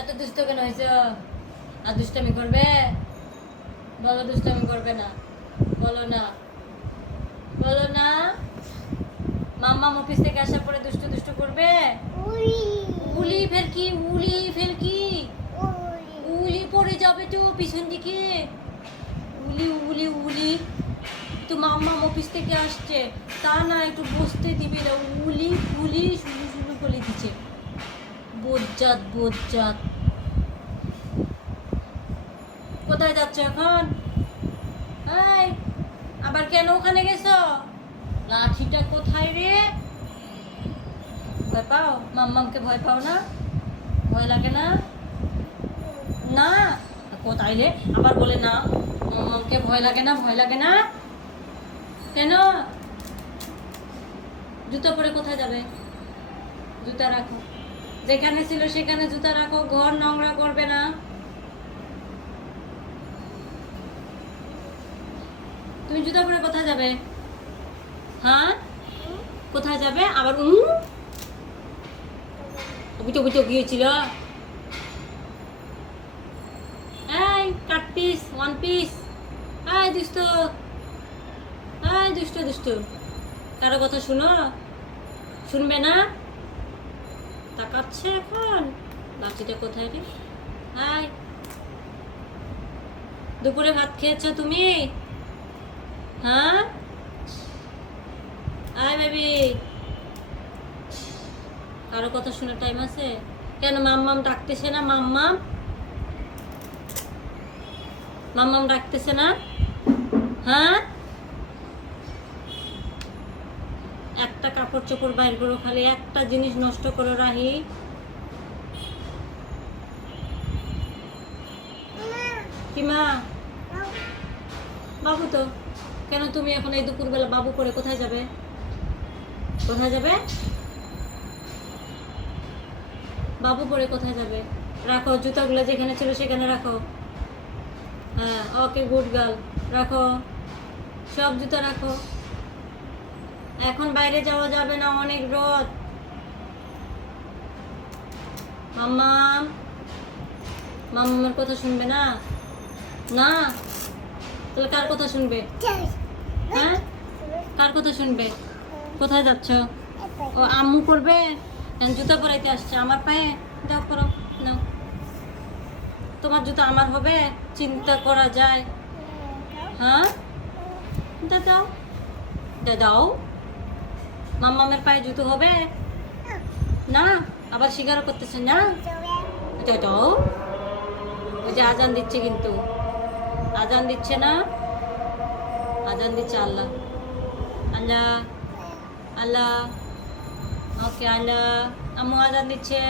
এত দুষ্ট কেন হয়েছে? আর দুষ্টামি করবে? বলো দুষ্টামি করবে না। বলো না। বলো না। মাম্মা অফিস থেকে আসার পরে দুষ্টু দুষ্টু করবে? উলি ফের কি? উলি ফের কি? উলি পড়ে যাবে তো পিছন দিকে। উলি উলি উলি। তো মাম্মা অফিস থেকে আসছে। তা না একটু বসতে বোজ্জাত বোজ্জাত কোথায় যাচ্ছ এখন? আবার কেন ওখানে গেছো? লাঠিটা কোথায় রে? ভয় পাও? মাম্মামকে ভয় পাও না? ভয় লাগে না? না? কোথায় রে? আবার বলে না। মাম্মামকে ভয় লাগে না? ভয় লাগে না? কেন? জুতো পরে কোথায় যাবে? জুতা রাখো। যেখানে ছিল সেখানে জুতা রাখো, ঘর নোংরা করবে না। তুমি জুতা পরে কোথায় যাবে? হ্যাঁ? কোথায় যাবে? আবার উম? বুটো বুটো গিয়েছিল এই, কাট পিস, ওয়ান পিস। এই, দুষ্ট। এই, দুষ্ট দুষ্ট। কারও কথা শুনো? শুনবে না? তাকাচ্ছে এখন? লাঠিটা কোথায় রে? হাই দুপুরে ভাত খেয়েছো তুমি? হ্যাঁ? আয় বেবি। কারও কথা শুনে টাইম আছে? কেন মাম্মাম ডাকতেছে না মাম্মাম? মাম্মাম ডাকতেছে না? হ্যাঁ? একটা কাপড় চোপড় বাইর করো, খালি একটা জিনিস নষ্ট করো রাহি। কি মা? বাবু তো, কেন তুমি এখন এই দুপুরবেলা বাবু করে কোথায় যাবে? কোথায় যাবে? বাবু পরে কোথায় যাবে? রাখো, জুতাগুলো যেখানে ছিল সেখানে রাখো। হ্যাঁ ওকে, গুড গার্ল, রাখো। সব জুতা রাখো। এখন বাইরে যাওয়া যাবে না, অনেক রোদ। মাম্মাম মাম্মার কথা শুনবে না? না? তাহলে কার কথা শুনবে? হ্যাঁ? কার কথা শুনবে? কোথায় যাচ্ছ? ও, আম্মু করবে? এখন জুতা পরাইতে আসছে, আমার পায়ে? যাও করো নাও। তোমার জুতা আমার হবে? চিন্তা করা যায়। হ্যাঁ? দা দাও দাও। মাম্মামের পায়ে জুতো হবে? না? আবার শিকারও করতেছে না? এটাও ওই যে আজান দিচ্ছে কিন্তু। আজান দিচ্ছে না? আজান দিচ্ছে আল্লাহ। আল্লাহ আল্লাহ। ওকে, আল্লাহ। আম্মু আজান দিচ্ছে।